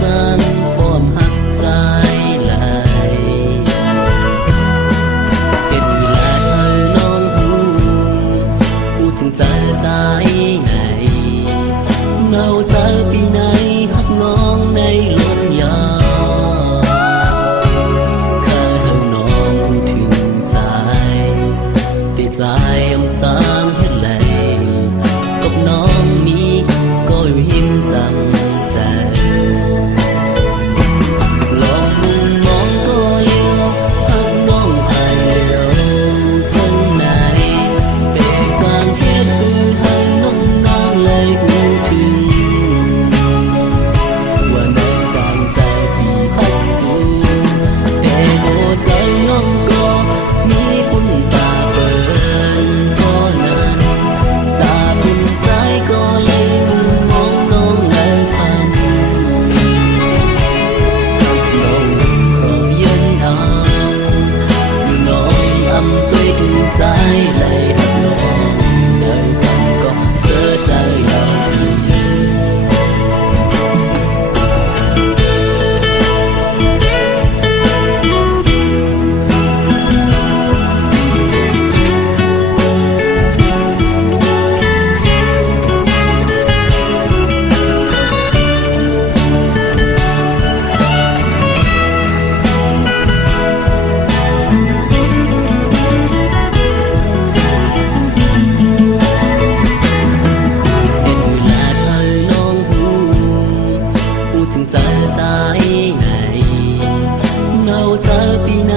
สังป้อมหักใจไหลเห็นอีลาเธอน้องหูพูดถึงใจไหนเงาใจปีไหนหักน้องในล้นยาเคยเฮาน้องพูดถึงใจแต่ใจอำจางเฮ็ดไหลกับน้องนี้ก็อยู่หินจำใจลองมุมมองก็เลี้ยวหักน้องผ่านเลี้ยวจังไหนเป็นจางเฮ็ดคือให้น้องเลยพูดถึงว่าในกลางใจพี่พักสูงแต่หัวใจน้องก็มีปุ่นตาเปิดก็นั้นตาปุ่นใจก็เลยมุมมองน้องเลยทำน้องรอเย็นเอาสู่น้องอำด้วยถึงใจเลยหักน้องเลยทำก็เสียใจเราพี่ เห็นเวลาเธอน้องหูพูดถึงใจไหนเงาเธอปีไหน